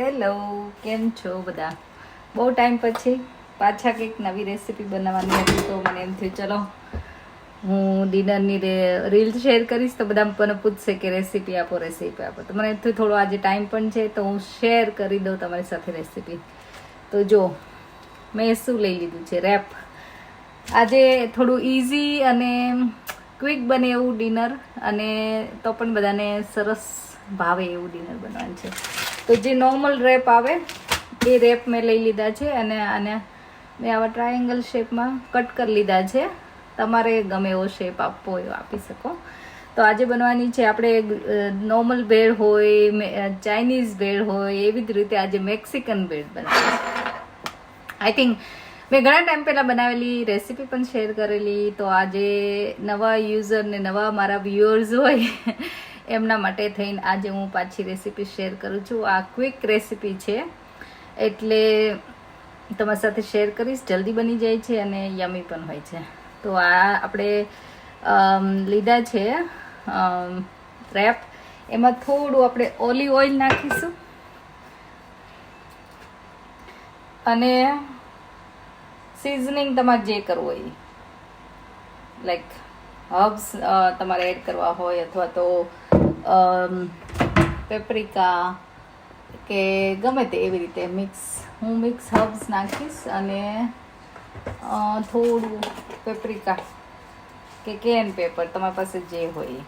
Hello, કેમ છો બધા? બહુ ટાઈમ પછી પાછા કંઈક નવી રેસીપી બનાવવાની હતી, તો મને એમ થયું ચલો હું ડિનરની રીલ શેર કરીશ તો બધા મને પૂછશે કે રેસીપી આપો. તો મને એમ થયું થોડો આજે ટાઈમ પણ છે તો હું શેર કરી દઉં તમારી સાથે રેસીપી. તો જો મેં શું લઈ લીધું છે, રેપ. આજે થોડું ઇઝી અને ક્વિક બને એવું ડિનર, અને તો પણ બધાને સરસ ભાવે એવું ડિનર બનાવવાનું છે. તો જે નોર્મલ રેપ આવે એ રેપ મેં લઈ લીધા છે, અને આને મેં આવા ટ્રાયેંગલ શેપમાં કટ કરી લીધા છે. તમારે ગમે એવો શેપ આપવો હોય આપી શકો. તો આજે બનવાની છે આપણે નોર્મલ ભેળ હોય, ચાઇનીઝ ભેળ હોય, એવી જ રીતે આજે મેક્સિકન ભેળ બનાવી. આઈ થિંક મેં ઘણા ટાઈમ પહેલાં બનાવેલી રેસીપી પણ શેર કરેલી. તો આજે નવા યુઝર ને નવા મારા વ્યુઅર્સ હોય એમના માટે થઈને આજે હું પાછી રેસીપી શેર કરું છું. આ ક્વિક રેસીપી છે એટલે તમારી સાથે શેર કરીશ. જલ્દી બની જાય છે અને યમી પણ હોય છે. તો આ આપણે લીધા છે રેપ. એમાં થોડું આપણે ઓલિવ ઓઇલ નાખીશું અને સિઝનિંગ તમારે જે કરવું હોય, લાઈક હર્બ્સ તમારે એડ કરવા હોય અથવા તો પેપ્રિકા કે ગમે તે એવી રીતે હું મિક્સ હર્બ્સ નાખીશ અને થોડું પેપ્રિકા કે કેન પેપર તમારી પાસે જે હોય.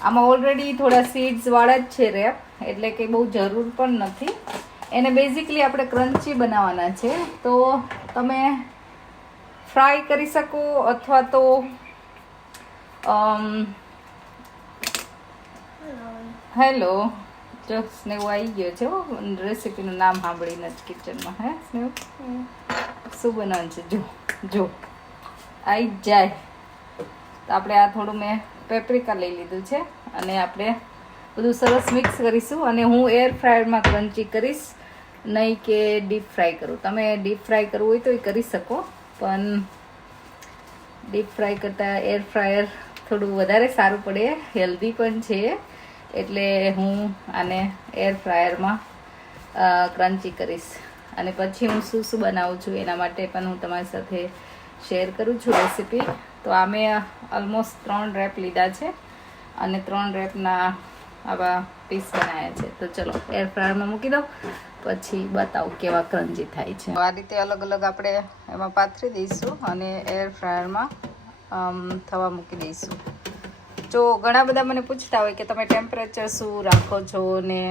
આમાં ઓલરેડી થોડા સીડ્સવાળા જ છે રેપ, એટલે કે બહુ જરૂર પણ નથી. એને બેઝિકલી આપણે ક્રન્ચી બનાવવાના છે, તો તમે ફ્રાય કરી શકો અથવા તો હેલો, જો સ્નેવ આવી ગયો છે રેસીપીનું નામ સાંભળીને જ કિચનમાં. હે સ્નેવ, શું બનાવવાનું છે? જો આવી જ જાય. તો આપણે આ થોડું મેં પેપ્રિકા લઈ લીધું છે અને આપણે બધું સરસ મિક્સ કરીશું. અને હું એર ફ્રાયરમાં ક્રન્ચી કરીશ, નહીં કે ડીપ ફ્રાય કરું. તમે ડીપ ફ્રાય કરવું હોય તો એ કરી શકો, પણ ડીપ ફ્રાય કરતાં એર ફ્રાયર થોડું વધારે સારું પડે, હેલ્ધી પણ છે. એટલે હું આને એર ફ્રાયરમાં ક્રન્ચી કરીશ. અને પછી હું શું શું બનાવું છું એના માટે પણ હું તમારી સાથે શેર કરું છું રેસીપી. તો આ મેં ઓલમોસ્ટ 3 રેપ લીધા છે અને 3 રેપના આવા પીસ બનાવ્યા છે. તો ચલો એર ફ્રાયરમાં મૂકી દો, પછી બતાવું કેવા ક્રન્ચી થાય છે. આ રીતે અલગ અલગ આપણે એમાં પાથરી દઈશું અને એર ફ્રાયરમાં થવા મૂકી દઈશું. જો ઘણા બધા મને પૂછતા હોય કે તમે ટેમ્પરેચર શું રાખો છો ને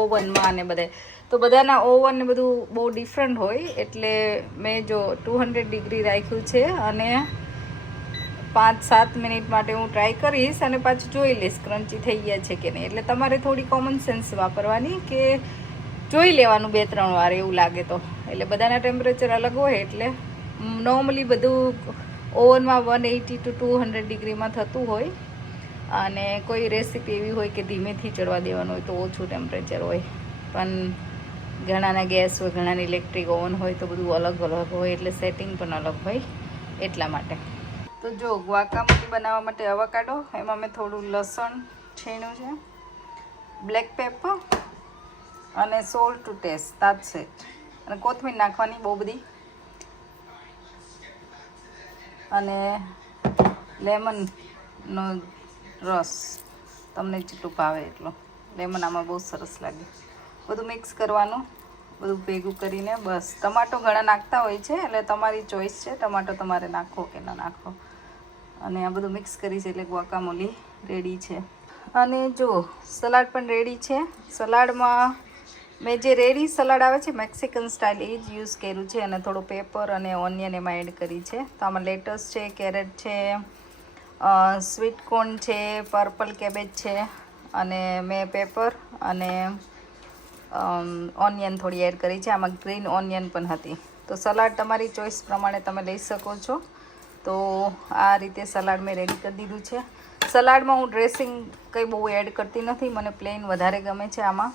ઓવનમાં ને બધે, તો બધાના ઓવન ને બધું બહુ ડિફરન્ટ હોય. એટલે મેં જો 200 ડિગ્રી રાખ્યું છે અને 5-7 મિનિટ માટે હું ટ્રાય કરીશ અને પાછું જોઈ લઈશ ક્રન્ચી થઈ ગયા છે કે નહીં. એટલે તમારે થોડી કોમન સેન્સ વાપરવાની, કે જોઈ લેવાનું 2-3 વાર એવું લાગે તો. એટલે બધાના ટેમ્પરેચર અલગ હોય, એટલે નોર્મલી બધું ઓવનમાં 180 to 200 ડિગ્રીમાં થતું હોય. અને કોઈ રેસીપી એવી હોય કે ધીમેથી ચડવા દેવાનું હોય તો ઓછું ટેમ્પરેચર હોય. પણ ઘણાના ગેસ હોય, ઘણાની ઇલેક્ટ્રિક ઓવન હોય, તો બધું અલગ અલગ હોય, એટલે સેટિંગ પણ અલગ હોય એટલા માટે. તો જો ગ્વાકામોલી બનાવવા માટે અવાકાડો, એમાં મેં થોડું લસણ છીણ્યું છે, બ્લેક પેપર અને salt to taste, that's it. અને કોથમીર નાખવાની બહુ બધી, અને લેમનનો રસ તમને જેટલું ભાવે એટલો. લેમન આમાં બહુ સરસ લાગે. બધું મિક્સ કરવાનું, બધું ભેગું કરીને. બસ ટમાટો ઘણા નાખતા હોય છે, એટલે તમારી ચોઈસ છે, ટમાટો તમારે નાખો કે ન નાખો. અને આ બધું મિક્સ કરીશ એટલે ગ્વાકામોલી રેડી છે. અને જો સલાડ પણ રેડી છે. સલાડમાં મેં જે રેડી સલાડ આવે છે મેક્સિકન સ્ટાઇલ, એ જ યુઝ કર્યું છે. અને થોડું પેપર અને ઓનિયન એમાં એડ કરી છે. તો આમાં લેટસ છે, કેરેટ છે, સ્વીટ કોર્ન છે, પર્પલ કેબેજ છે, અને મેં પેપર અને ઓનિયન થોડી એડ કરી છે. આમાં ગ્રીન ઓનિયન પણ હતી. તો સલાડ તમારી ચોઈસ પ્રમાણે તમે લઈ શકો છો. તો આ રીતે સલાડ મેં રેડી કરી દીધું છે. સલાડમાં હું ડ્રેસિંગ કંઈ બહુ એડ કરતી નથી, મને પ્લેન વધારે ગમે છે આમાં.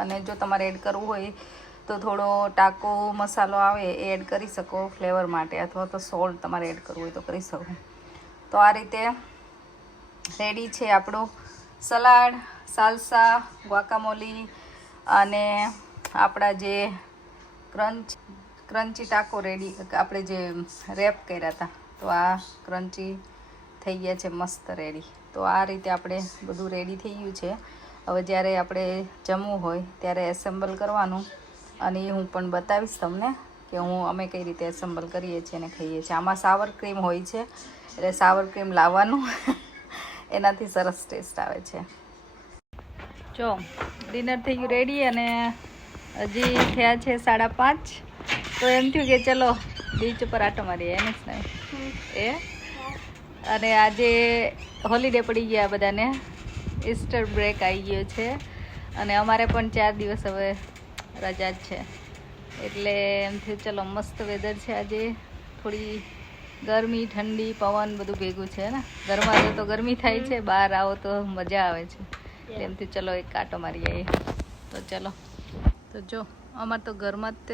અને જો તમારે એડ કરવું હોય તો થોડો ટાકો મસાલો આવે એ એડ કરી શકો ફ્લેવર માટે, અથવા તો સોલ્ટ તમારે એડ કરવું હોય તો કરી શકો. તો આ રીતે રેડી છે આપણું સલાડ, સાલ્સા, ગ્વાકામોલી અને આપણા જે ક્રન્ચી ટાકો રેડી, આપણે જે રેપ કર્યા હતા, તો આ ક્રન્ચી થઈ ગયા છે મસ્ત રેડી. તો આ રીતે આપણે બધું રેડી થઈ ગયું છે. હવે જ્યારે આપણે જમવું હોય ત્યારે એસેમ્બલ કરવાનું, અને એ હું પણ બતાવીશ તમને કે અમે કઈ રીતે એસેમ્બલ કરીએ છીએ અને ખાઈએ છીએ. આમાં સાવર ક્રીમ હોય છે, એટલે સાવર ક્રીમ લાવવાનું એનાથી સરસ ટેસ્ટ આવે છે. જો ડિનર થઈ ગયું રેડી, અને હજી થયા છે 5:30. તો એમ થયું કે ચલો બીચ ઉપર આટો મારીએ. એને જ નહીં એ, અને આજે હોલિડે પડી ગયા બધાને, ઈસ્ટર બ્રેક આવી ગયો છે, અને અમારે પણ 4 દિવસ હવે રજા જ છે. એટલે એમ થયું ચલો મસ્ત વેધર છે આજે, થોડી ગરમી ઠંડી પવન બધું ભેગું છે ને. ઘરમાં તો ગરમી થાય છે, બહાર આવો તો મજા આવે છે. એમ થયું ચલો એક કાંટો મારી આવીએ. તો ચલો. તો જો અમારે તો ઘરમાં જ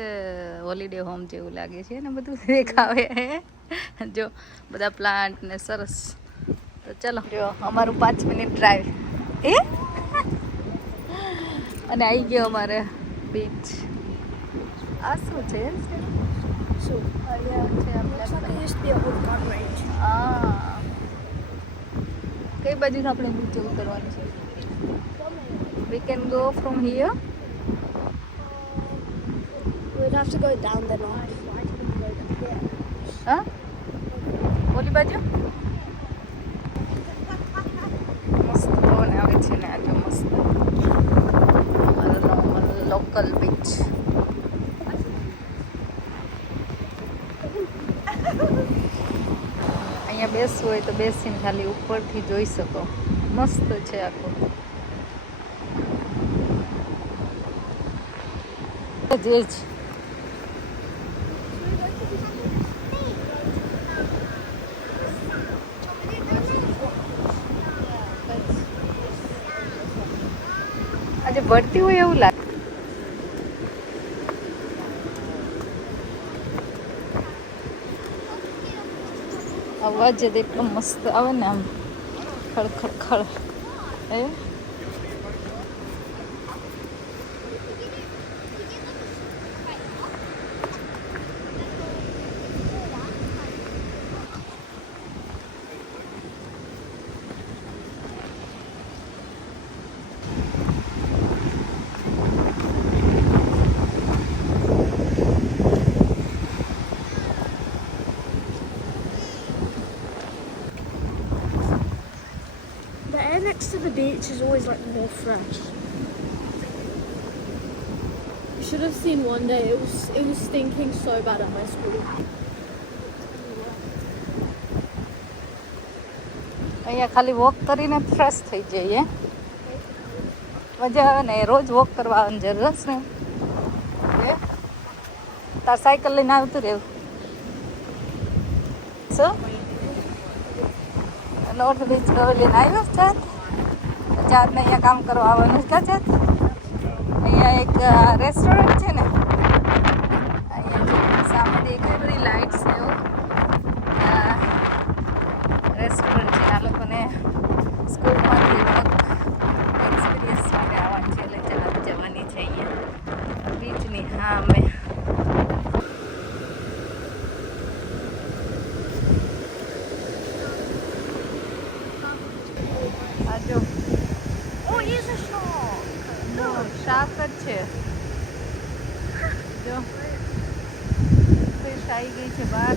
હોલિડે હોમ જેવું લાગે છે ને, બધું દેખાવે જો બધા પ્લાન્ટ ને સરસ. તો ચલો જો અમારું 5 મિનિટ ડ્રાઈવ અને આવી ગયો અમારે બીચ. આ શું છે? કઈ બાજુ આપણે નીચે ઉતરવાનું છે? We can go from here. We'd have to go down the north. હા, ઓલી બાજુ મસ્ત પવન આવે છે ને આજે મસ્ત. Local beach. અહીંયા બેસવું હોય તો બેસીને ખાલી ઉપરથી જોઈ શકો. મસ્ત છે આખું. જ આજે ભરતી હોય એવું લાગે. અવાજ જ એટલો મસ્ત આવે ને, આમ ખડ એ Next to the beach is always like more fresh. You should have seen one day. It was stinking so bad at my school. અહીંયા ખાલી વોક કરીને ફ્રેશ થઈ જઈએ. મજા આવે ને, રોજ વોક કરવા આવવાની જરૂર છે ને. તાર સાયકલ લઈને આવતું રહેવું. શું નોર્થ બીચ લઈને આવ્યો છે? ચાંદને અહીંયા કામ કરવા આવવાનું છે. ચાંદ અહીંયા એક રેસ્ટોરન્ટ છે ને, અહીંયા સામે દેખાય બધી લાઇટ્સ ને એવું રેસ્ટોરન્ટ છે. આ લોકોને સ્કૂલમાંથી એક્સપિરિયન્સ માટે આવવાનું છે, એટલે ચાલ જવાની છે અહીંયા બીચની. હા અમે જો શાક જ છે. જો ફિશ આવી ગઈ છે બહાર.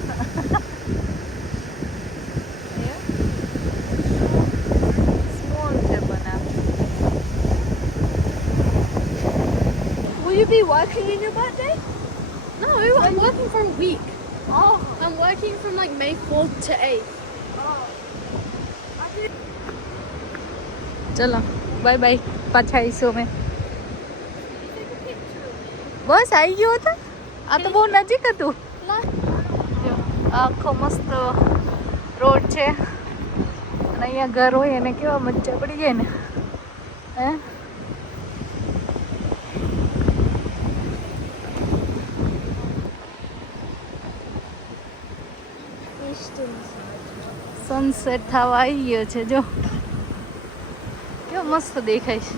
સ્મોલ છે બના. Will you be working in your birthday? No, I'm working for a week. Oh, I'm working from like May 4th to 8th. ચલો બાય બાય. પાછા આવીશું અમે. બસ આવી ગયો હતો. આ તો બહુ નજીક હતું. આખો મસ્ત રોડ છે, અને અહીંયા ઘર હોય એને કેવા મજા પડી જાય ને. હે સનસેટ થવા આવી ગયો છે. જો કેવો મસ્ત દેખાય છે.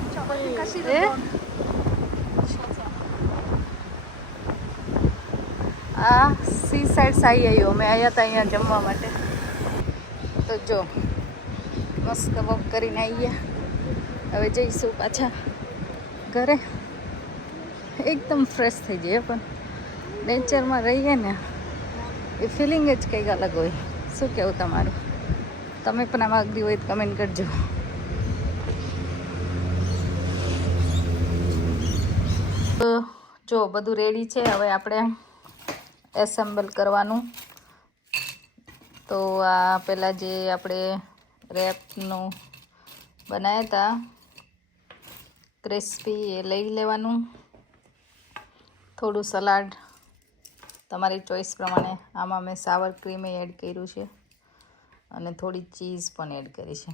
આ સી સાઈડ આવી આવ્યો અમે આવ્યા હતા અહીંયા જમવા માટે. તો જો મસ્ત વોક કરીને આવી ગયા. હવે જઈશું પાછા ઘરે. એકદમ ફ્રેશ થઈ જઈએ, પણ નેચરમાં રહીએ ને એ ફિલિંગ જ કંઈક અલગ હોય. શું કહેવું તમારું? તમે પણ આમાં અગદી હોય તો કમેન્ટ કરજો. તો જો બધું રેડી છે, હવે આપણે એસેમ્બલ કરવાનું. તો આ પહેલાં જે આપણે રેપનું બનાવ્યા હતા ક્રિસ્પી એ લઈ લેવાનું. થોડું સલાડ તમારી ચોઈસ પ્રમાણે. આમાં મેં સાવર ક્રીમ એડ કર્યું છે અને થોડી ચીઝ પણ એડ કરી છે.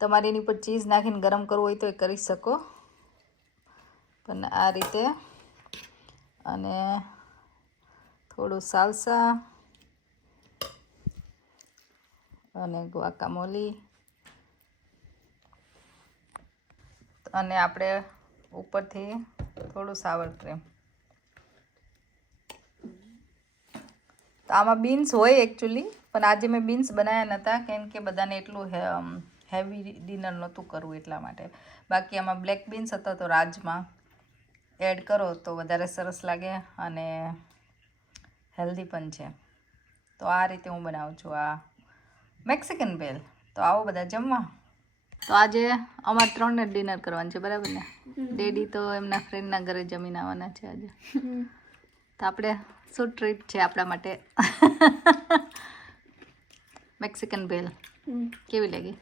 તમારે એની પર ચીઝ નાખીને ગરમ કરવું હોય તો એ કરી શકો, પણ આ રીતે. અને થોડું સાલ્સા અને ગુઆકામોલી, અને આપણે ઉપરથી થોડું સાવર ક્રીમ. તો આમાં બીન્સ હોય એકચ્યુઅલી, પણ આજે મેં બીન્સ બનાવ્યા નહોતા કેમ કે બધાને એટલું હેવી ડિનર નહોતું કરવું એટલા માટે. બાકી આમાં બ્લેક બીન્સ હતા તો રાજમાં એડ કરો તો વધારે સરસ લાગે અને હેલ્ધી પણ છે. તો આ રીતે હું બનાવું છું આ મેક્સિકન ભેલ. તો આવો બધા જમવા. તો આજે અમારે 3 ને ડિનર કરવાનું છે, બરાબર ને? ડેડી તો એમના ફ્રેન્ડના ઘરે જમીને આવવાના છે આજે. તો આપણે શું ટ્રીટ છે આપણા માટે? મેક્સિકન ભેલ કેવી લાગી?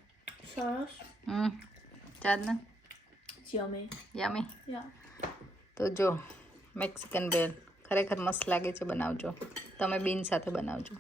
Sauce. ચાદના It's yummy. યમી. Yeah. તો જો મેક્સિકન ભેલ ખરેખર મસ્ત લાગે છે. બનાવજો તમે, બીન સાથે બનાવજો.